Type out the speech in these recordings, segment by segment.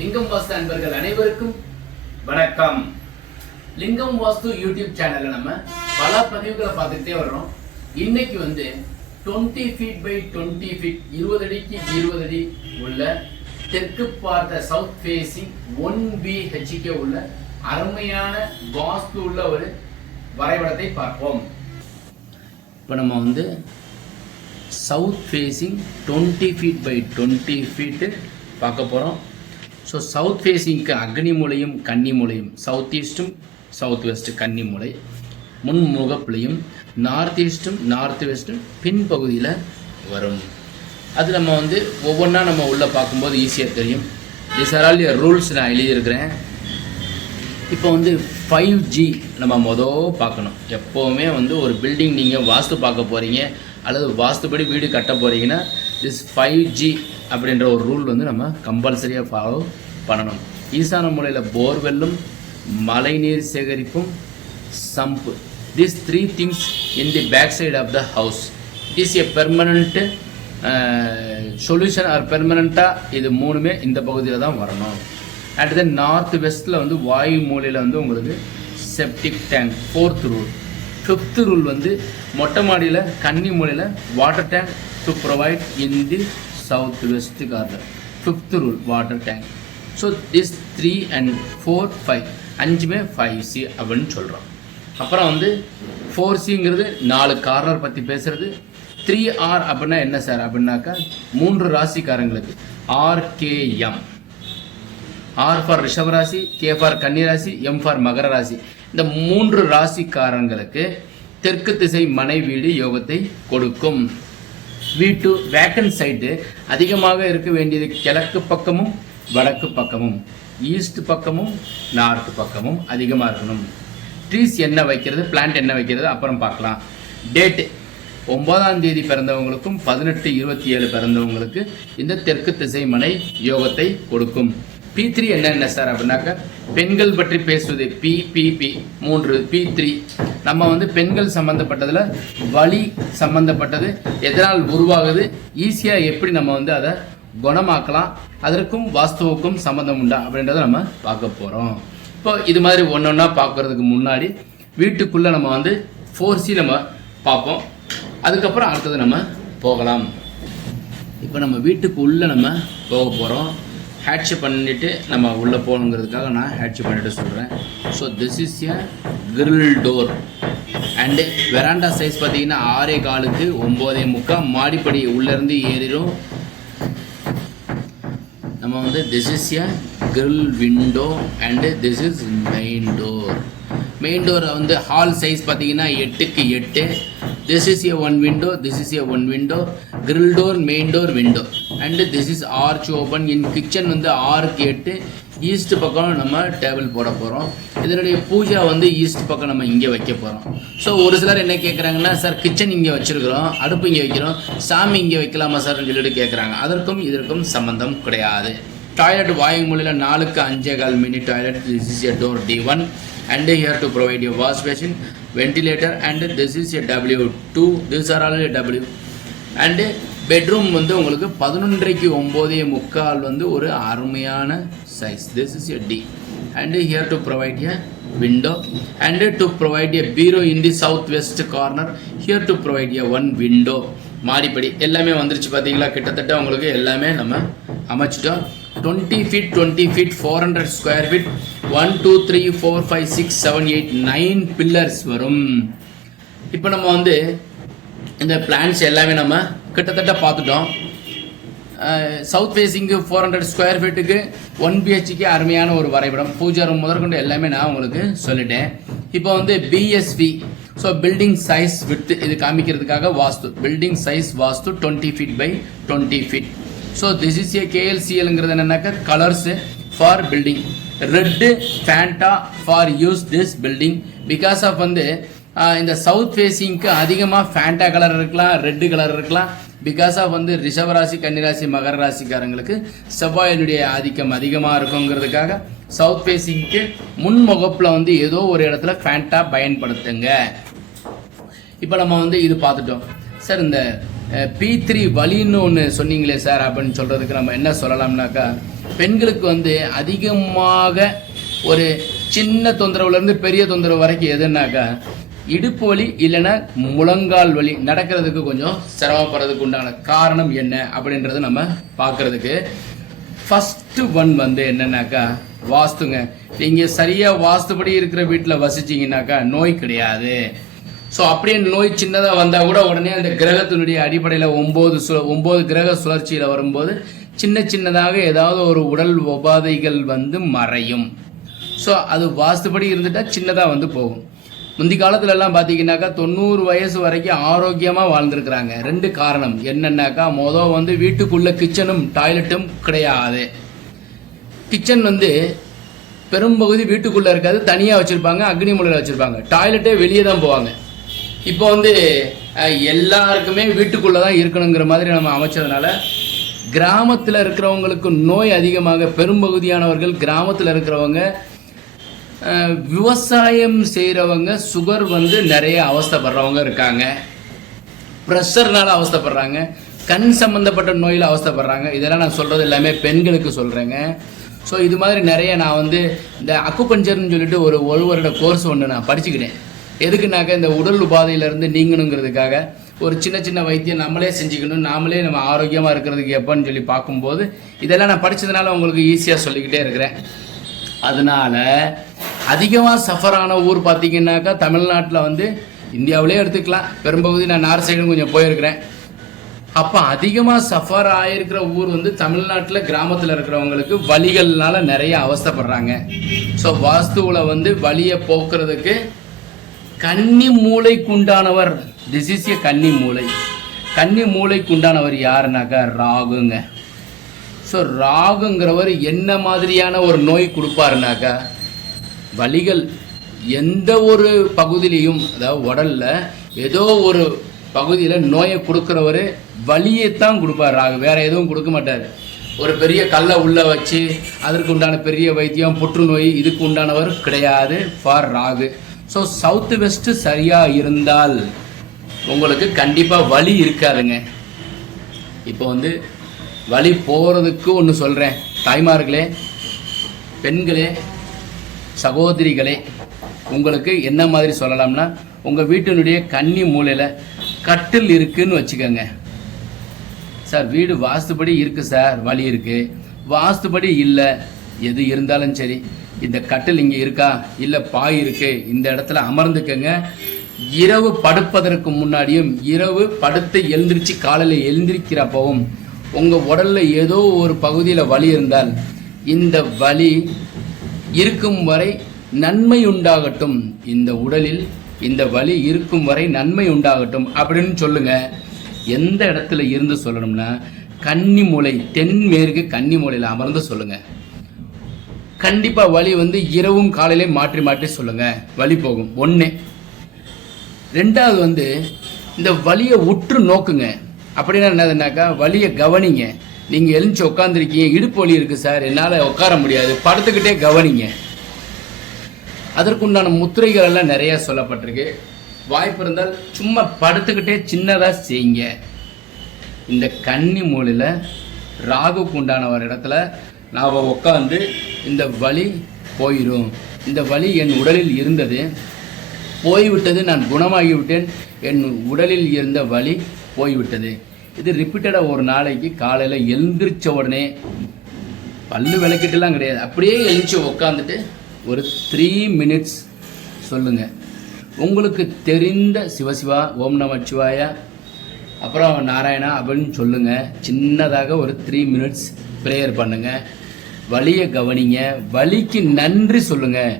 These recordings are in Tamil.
லிங்கம் வாஸ்து அன்பர்கள் அனைவருக்கும் வணக்கம். லிங்கம் வாஸ்து யூடியூப் சேனல்ல நம்ம பல பதிவுகளை பார்த்துக்கிட்டே வர்றோம். இன்னைக்கு 20 ஃபீட் பை 20 ஃபீட் 20 அடிக்கு 20 அடி உள்ள தெற்கு பார்த்த சவுத் ஃபேசிங் 1BHK உள்ள அருமையான வாஸ்து உள்ள ஒரு வரைபடத்தை பார்ப்போம். இப்போ நம்ம south facing 20 feet by 20 feet பார்க்க போகிறோம். ஸோ சவுத் ஃபேஸிங்க்கு அக்னி மூலையும் கன்னி மூலையும், சவுத் ஈஸ்ட்டும் சவுத் வெஸ்ட்டு கன்னி மூலை முன்முகப்புலையும், நார்த் ஈஸ்ட்டும் நார்த் வெஸ்ட்டும் பின்பகுதியில் வரும். அது நம்ம ஒவ்வொன்றா நம்ம உள்ளே பார்க்கும்போது ஈஸியாக தெரியும். திஸ் ஆர் ஆல் ரூல்ஸ் நான் எழுதியிருக்கிறேன். இப்போ 5G நம்ம பார்க்கணும். எப்போவுமே ஒரு பில்டிங் நீங்கள் வாஸ்து பார்க்க போகிறீங்க அல்லது வாஸ்துபடி வீடு கட்ட போகிறீங்கன்னா திஸ் 5G அப்படின்ற ஒரு ரூல் நம்ம கம்பல்சரியாக ஃபாலோ பண்ணணும். ஈசான மூலையில் போர்வெல்லும் மழைநீர் சேகரிப்பும் சம்பு, these 3 things in the back side of the house is a permanent solution or permanent-ஆக இது மூணுமே இந்த பகுதியில் தான் வரணும். அட் த நார்த் வெஸ்ட்டில் வாயு மூலையில் உங்களுக்கு septic tank 4th rule. 5th rule மொட்டை மாடியில் கன்னி மூலையில் water tank to provide in the south west corner. 5th rule water tank. So this 3 and 4, 5 அஞ்சுமே 5C அப்படின்னு சொல்கிறோம். அப்புறம் 4Cங்கிறது 4 கார்னர் பற்றி பேசுகிறது. 3R அப்படின்னா என்ன சார் அப்படின்னாக்கா 3 ராசிக்காரங்களுக்கு RKM. R ஃபார் ரிஷபராசி, K ஃபார் கன்னிராசி, M ஃபார் மகர ராசி. இந்த 3 ராசிக்காரங்களுக்கு தெற்கு திசை மனை வீடு யோகத்தை கொடுக்கும். வீட்டு வேக்கன்ட் சைட்டு அதிகமாக இருக்க வேண்டியது கிழக்கு பக்கமும் வடக்கு பக்கமும், ஈஸ்ட் பக்கமும் நார்த் பக்கமும் அதிகமாக இருக்கணும். ட்ரீஸ் என்ன வைக்கிறது, பிளான்ட் என்ன வைக்கிறது அப்புறம் பார்க்கலாம். டேட்டு 9ஆம் தேதி பிறந்தவங்களுக்கும் 18-27 பிறந்தவங்களுக்கு இந்த தெற்கு திசை மனை யோகத்தை கொடுக்கும். P3 என்ன சார் அப்படின்னாக்கா பெண்கள் பற்றி பேசுவது. P 3 P3 நம்ம பெண்கள் சம்மந்தப்பட்டதில் வலி சம்மந்தப்பட்டது எதனால் உருவாகுது, ஈஸியாக எப்படி நம்ம அதை குணமாக்கலாம், அதற்கும் வாஸ்துவுக்கும் சம்மந்தம் உண்டா அப்படின்றத நம்ம பார்க்க போகிறோம். இப்போ இது மாதிரி ஒன்றா பார்க்குறதுக்கு முன்னாடி வீட்டுக்குள்ளே நம்ம 4C நம்ம பார்ப்போம். அதுக்கப்புறம் அடுத்தது நம்ம போகலாம். இப்போ நம்ம வீட்டுக்குள்ளே நம்ம போக போகிறோம். ஹேட்ச் பண்ணிவிட்டு நம்ம உள்ளே போகணுங்கிறதுக்காக நான் ஹேட்ச் பண்ணிவிட்டு சொல்கிறேன். So this is a grill door and veranda size பார்த்தீங்கன்னா 6.25க்கு 9.25 மாடிப்படி உள்ளேருந்து ஏறிடும். நம்ம this is a grill window and this is main door. Main door hall size பார்த்தீங்கன்னா 8க்கு 8. This is a one window, this is a one window, grill door, main door, window, and this is arch open. In kitchen 6க்கு 8. ஈஸ்ட் பக்கம் நம்ம டேபிள் போட போகிறோம். இதனுடைய பூஜா ஈஸ்ட் பக்கம் நம்ம இங்கே வைக்க போகிறோம். ஸோ ஒரு சிலர் என்ன கேட்குறாங்கன்னா, சார் கிச்சன் இங்கே வச்சுருக்கிறோம், அடுப்பு இங்கே வைக்கிறோம், சாமி இங்கே வைக்கலாமா சார்னு சொல்லிட்டு கேட்குறாங்க. அதற்கும் இதற்கும் சம்மந்தம் கிடையாது. டாய்லெட் வாயு மூலையில் 4க்கு 5.25 mini toilet. This is a door D1 and here to provide a wash basin, ventilator, and this is a W2. These are all a W. and bedroom உங்களுக்கு 11:30க்கு 9:45 ஒரு அருமையான size. this is a D and here to provide a window and to provide a bureau in the southwest corner. here to provide a one window. மாடிப்படி எல்லாமே வந்துருச்சு பார்த்தீங்களா. கிட்டத்தட்ட உங்களுக்கு எல்லாமே நம்ம அமைச்சிட்டோம். 20 feet 20 feet 400 square feet 1 2 3 4 5 6 7 8 9 pillars வரும். இப்போ நம்ம இந்த பிளான்ஸ் எல்லாமே நம்ம கிட்டத்தட்ட பார்த்துட்டோம். சவுத் ஃபேஸிங்கு 400 ஸ்கொயர் ஃபீட்டுக்கு 1BHK அருமையான ஒரு வரைபடம். பூஜா ரூம் முதற்கொண்டு எல்லாமே நான் உங்களுக்கு சொல்லிட்டேன். இப்போ BSV, ஸோ பில்டிங் சைஸ் விட்டு இது காமிக்கிறதுக்காக vastu. Building size vastu 20 feet by 20 feet. So this is a KLCLங்கிறது என்னன்னாக்கா colours for building. Red Fanta for use this building. Because of இந்த சவுத் ஃபேஸிங்க்கு அதிகமாக ஃபேண்டா கலர் இருக்கலாம், ரெட்டு கலர் இருக்கலாம். பிகாஸ் ஆஃப் ரிஷபராசி, கன்னிராசி, மகர ராசிக்காரங்களுக்கு செவ்வாயினுடைய ஆதிக்கம் அதிகமாக இருக்குங்கிறதுக்காக சவுத் ஃபேஸிங்க்கு முன்முகப்பில் ஏதோ ஒரு இடத்துல ஃபேண்டா பயன்படுத்துங்க. இப்போ நம்ம இது பார்த்துட்டோம். சார் இந்த P3 வலின்னு ஒன்று சொன்னீங்களே சார் அப்படின்னு சொல்கிறதுக்கு நம்ம என்ன சொல்லலாம்னாக்கா பெண்களுக்கு வந்து அதிகமாக ஒரு சின்ன தொந்தரவுலேருந்து பெரிய தொந்தரவு வரைக்கும் எதுனாக்கா இடுப்பு வலி இல்லைன்னா முழங்கால் வலி, நடக்கிறதுக்கு கொஞ்சம் சிரமப்படுறதுக்கு உண்டான காரணம் என்ன அப்படின்றது நம்ம பார்க்குறதுக்கு ஃபஸ்ட்டு ஒன் வந்து என்னன்னாக்கா வாஸ்துங்க. நீங்கள் சரியாக வாஸ்துபடி இருக்கிற வீட்டில் வசிச்சிங்கனாக்கா நோய் கிடையாது. ஸோ அப்படியே நோய் சின்னதாக வந்தால் கூட உடனே அந்த கிரகத்தினுடைய அடிப்படையில் 9 கிரக சுழற்சியில் வரும்போது சின்ன சின்னதாக ஏதாவது ஒரு உடல் உபாதைகள் வந்து மறையும். ஸோ அது வாஸ்துபடி இருந்துட்டால் சின்னதாக வந்து போகும். முந்தி காலத்துலலாம் பார்த்தீங்கன்னாக்கா 90 வயசு வரைக்கும் ஆரோக்கியமாக வாழ்ந்துருக்குறாங்க. 2 காரணம் என்னென்னாக்கா, மொதல் வந்து வீட்டுக்குள்ளே கிச்சனும் டாய்லெட்டும் கிடையாது. கிச்சன் வந்து பெரும்பகுதி வீட்டுக்குள்ளே இருக்காது, தனியாக வச்சுருப்பாங்க, அக்னி மூலையில் வச்சுருப்பாங்க. டாய்லெட்டே வெளியே தான் போவாங்க. இப்போ வந்து எல்லாருக்குமே வீட்டுக்குள்ளே தான் இருக்கணுங்கிற மாதிரி நம்ம அமைச்சதுனால கிராமத்தில் இருக்கிறவங்களுக்கு நோய் அதிகமாக, பெரும்பகுதியானவர்கள் கிராமத்தில் இருக்கிறவங்க, விவசாயம் செய்கிறவங்க சுகர் வந்து நிறைய அவஸ்தைப்படுறவங்க இருக்காங்க, ப்ரெஷர்னால அவஸ்தைப்படுறாங்க, கண் சம்மந்தப்பட்ட நோயில் அவஸ்தைப்படுறாங்க. இதெல்லாம் நான் சொல்கிறது எல்லாமே பெண்களுக்கு சொல்கிறேங்க. ஸோ இது மாதிரி நிறைய நான் வந்து இந்த அக்குபஞ்சர்னு சொல்லிட்டு ஒரு வருட கோர்ஸ் ஒன்று நான் படிச்சுக்கிட்டேன். எதுக்குனாக்கா இந்த உடல் உபாதையிலேருந்து நீங்கணுங்கிறதுக்காக ஒரு சின்ன சின்ன வைத்தியம் நம்மளே செஞ்சுக்கணும், நாமளே நம்ம ஆரோக்கியமாக இருக்கிறதுக்கு எப்போன்னு சொல்லி பார்க்கும்போது இதெல்லாம் நான் படித்ததுனால உங்களுக்கு ஈஸியாக சொல்லிக்கிட்டே இருக்கிறேன். அதனால் அதிகமாக சஃபரான ஊர் பார்த்திங்கனாக்கா தமிழ்நாட்டில் வந்து இந்தியாவிலே எடுத்துக்கலாம், பெரும்பகுதி நான் நார்த் சைடும் கொஞ்சம் போயிருக்கிறேன். அப்போ அதிகமாக சஃபர் ஆகிருக்கிற ஊர் வந்து தமிழ்நாட்டில் கிராமத்தில் இருக்கிறவங்களுக்கு வலிகள்னால நிறைய அவஸ்தைப்படுறாங்க. ஸோ வாஸ்துவில் வந்து வலியை போக்குறதுக்கு கன்னி மூளைக்குண்டானவர், திஸ் இஸ் ஏ கன்னி மூளை. கன்னி மூளைக்குண்டானவர் யாருனாக்கா ராகுங்க. ஸோ ராகுங்கிறவர் என்ன மாதிரியான ஒரு நோய் கொடுப்பாருனாக்கா, வலிகள் எந்த ஒரு பகுதியிலையும், அதாவது உடலில் ஏதோ ஒரு பகுதியில் நோயை கொடுக்குறவர் வலியைத்தான் கொடுப்பார் ராகு, வேறு எதுவும் கொடுக்க மாட்டார். ஒரு பெரிய கல்லை உள்ளே வச்சு அதற்கு உண்டான பெரிய வைத்தியம், புற்றுநோய் இதுக்கு உண்டானவர் கிடையாது for Rahu. So south west சரியாக இருந்தால் உங்களுக்கு கண்டிப்பாக வலி இருக்காதுங்க. இப்போ வந்து வலி போகிறதுக்கு ஒன்று சொல்கிறேன். தாய்மார்களே, பெண்களே, சகோதரிகளே, உங்களுக்கு என்ன மாதிரி சொல்லலாம்னா, உங்கள் வீட்டினுடைய கன்னி மூலையில் கட்டில் இருக்குதுன்னு வச்சுக்கோங்க. சார் வீடு வாஸ்துபடி இருக்குது சார், வலி இருக்குது. வாஸ்துபடி இல்லை, எது இருந்தாலும் சரி, இந்த கட்டில் இங்கே இருக்கா, இல்லை பாய் இருக்குது, இந்த இடத்துல அமர்ந்துக்கங்க. இரவு படுப்பதற்கு முன்னாடியும் இரவு படுத்து எழுந்திரிச்சு காலையில் எழுந்திரிக்கிறப்பவும் உங்கள் உடலில் ஏதோ ஒரு பகுதியில் வலி இருந்தால் இந்த வலி இருக்கும் வரை நன்மை உண்டாகட்டும், இந்த உடலில் இந்த வலி இருக்கும் வரை நன்மை உண்டாகட்டும் அப்படின்னு சொல்லுங்கள். எந்த இடத்துல இருந்து சொல்லணும்னா, கன்னி மூலை, தென்மேற்கு கன்னி மூலையில் அமர்ந்து சொல்லுங்கள். கண்டிப்பாக வலி வந்து இரவும் காலையிலே மாற்றி மாற்றி சொல்லுங்கள், வலி போகும். 1. 2வது வந்து இந்த வலியை உற்று நோக்குங்க. அப்படின்னா என்னதுனாக்கா, வலியை கவனிங்க. நீங்கள் எழுந்துச்சு உட்காந்துருக்கீங்க, இடுப்பு வலி இருக்குது சார், என்னால் உட்கார முடியாது, படுத்துக்கிட்டே கவனிங்க. அதற்குண்டான முத்திரைகள் எல்லாம் நிறைய சொல்லப்பட்டிருக்கு. வாய்ப்பு இருந்தால் சும்மா படுத்துக்கிட்டே சின்னதாக செய்யுங்க. இந்த கன்னி மூலையில் ராகுக்கு உண்டான ஒரு இடத்துல நான் உட்காந்து இந்த வலி போயிடும், இந்த வலி என் உடலில் இருந்தது போய்விட்டது, நான் குணமாகிவிட்டேன், என் உடலில் இருந்த வலி போய்விட்டது. இது ரிப்பீட்டடாக ஒரு நாளைக்கு காலையில் எழுந்திரிச்ச உடனே, பல்லு விளக்கிட்டுலாம் கிடையாது, அப்படியே எழுந்திரிச்சு உட்காந்துட்டு ஒரு 3 மினிட்ஸ் சொல்லுங்கள். உங்களுக்கு தெரிந்த சிவசிவா, ஓம் நம சிவாய, அப்புறம் நாராயணா அப்படின்னு சொல்லுங்கள். சின்னதாக ஒரு 3 மினிட்ஸ் ப்ரேயர் பண்ணுங்கள். வலியை கவனிங்க, வலிக்கு நன்றி சொல்லுங்கள்.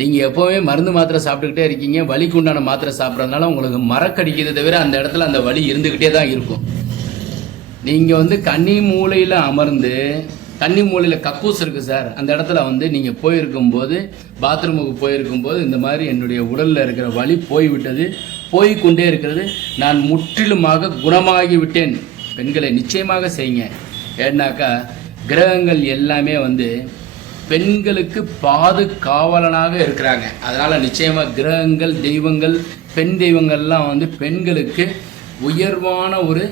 நீங்கள் எப்போவுமே மருந்து மாத்திரை சாப்பிட்டுக்கிட்டே இருக்கீங்க, வலிக்கு உண்டான மாத்திரை சாப்பிட்றதுனால உங்களுக்கு மறக்கடிக்கிறது தவிர அந்த இடத்துல அந்த வலி இருந்துக்கிட்டே தான் இருக்கும். நீங்கள் வந்து கன்னி மூலையில் அமர்ந்து, கன்னி மூலையில் கக்கூஸ் இருக்குது சார், அந்த இடத்துல வந்து நீங்கள் போயிருக்கும்போது, பாத்ரூமுக்கு போயிருக்கும்போது, இந்த மாதிரி என்னுடைய உடலில் இருக்கிற வலி போய்விட்டது, போய்கொண்டே இருக்கிறது, நான் முற்றிலுமாக குணமாகி விட்டேன். பெண்களை நிச்சயமாக செய்யுங்க. ஏன்னாக்கா கிரகங்கள் எல்லாமே வந்து பெண்களுக்கு பாதுகாவலனாக இருக்கிறாங்க. அதனால் நிச்சயமாக கிரகங்கள், தெய்வங்கள், பெண் தெய்வங்கள்லாம் வந்து பெண்களுக்கு உயர்வான ஒரு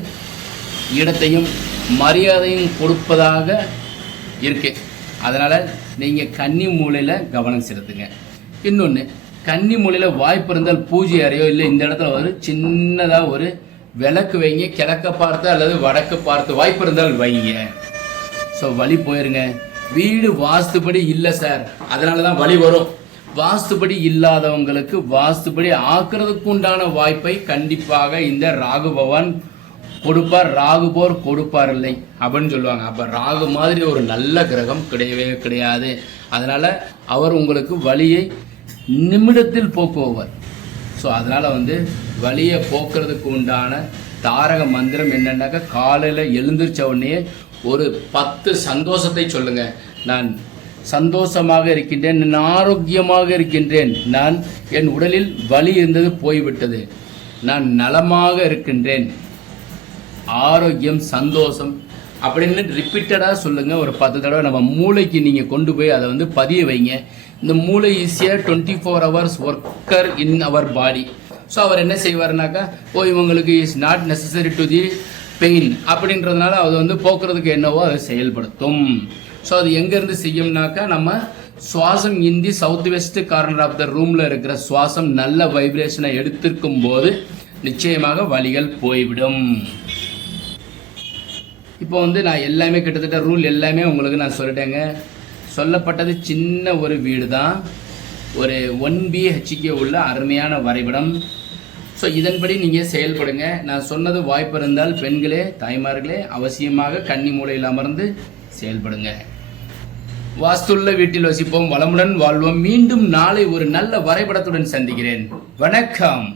இடத்தையும் மரியாதையும் கொடுப்பதாக இருக்குது. அதனால் நீங்கள் கன்னி மூலையில் கவனம் செலுத்துங்க. இன்னொன்று, கன்னி மூலையில் வாய்ப்பு இருந்தால் பூஜை அறையோ இல்லை இந்த இடத்துல ஒரு சின்னதாக ஒரு விளக்கு வைங்க, கிழக்க பார்த்து அல்லது வடக்கு பார்த்து வாய்ப்பு இருந்தால் வைங்க. ஸோ வழி போயிருங்க. வீடு வாஸ்துபடி இல்லை சார், அதனால தான் வழி வரும். வாஸ்துபடி இல்லாதவங்களுக்கு வாஸ்துபடி ஆக்குறதுக்கு உண்டான வாய்ப்பை கண்டிப்பாக இந்த ராகு பகவான் கொடுப்பார். ராகு போர் கொடுப்பார் இல்லை அப்படின்னு சொல்லுவாங்க. அப்போ ராகு மாதிரி ஒரு நல்ல கிரகம் கிடையவே கிடையாது. அதனால் அவர் உங்களுக்கு வழியை நிமிடத்தில் போக்குவார். ஸோ அதனால் வழியை போக்குறதுக்கு உண்டான தாரக மந்திரம் என்னென்னாக்கா, காலையில் எழுந்திரிச்ச உடனே ஒரு 10 சந்தோஷத்தை சொல்லுங்கள். நான் சந்தோஷமாக இருக்கின்றேன், நான் ஆரோக்கியமாக இருக்கின்றேன், நான் என் உடலில் வலி இருந்தது போய்விட்டது, நான் நலமாக இருக்கின்றேன், ஆரோக்கியம் சந்தோஷம் அப்படின்னு ரிப்பீட்டடாக சொல்லுங்கள். ஒரு 10 தடவை நம்ம மூளைக்கு நீங்கள் கொண்டு போய் அதை பதிய வைங்க. இந்த மூளை ஈஸியாக 24 hours ஒர்க்கர் இன் அவர் பாடி. ஸோ அவர் என்ன செய்வார்னாக்கா, இவங்களுக்கு is not necessary to the pain அப்படின்றதுனால அது போக்குறதுக்கு என்னவோ அதை செயல்படுத்தும். ஸோ அது எங்கேருந்து செய்யும்னாக்கா, நம்ம சுவாசம் in the south west corner of the ரூமில் இருக்கிற சுவாசம் நல்ல வைப்ரேஷனை எடுத்திருக்கும் போது நிச்சயமாக வலிகள் போய்விடும். இப்போ நான் எல்லாமே கிட்டத்தட்ட ரூல் எல்லாமே உங்களுக்கு நான் சொல்லிட்டேங்க. சொல்லப்பட்டது சின்ன ஒரு வீடு தான், ஒரு 1 BHK உள்ள அருமையான வரைபடம். ஸோ இதன்படி நீங்கள் செயல்படுங்க. நான் சொன்னது வாய்ப்பு இருந்தால் பெண்களே தாய்மார்களே அவசியமாக கன்னி மூலையில் அமர்ந்து செயல்படுங்க. வாஸ்துள்ள வீட்டில் வசிப்போம், வளமுடன் வாழ்வோம். மீண்டும் நாளை ஒரு நல்ல வரைபடத்துடன் சந்திக்கிறேன். வணக்கம்.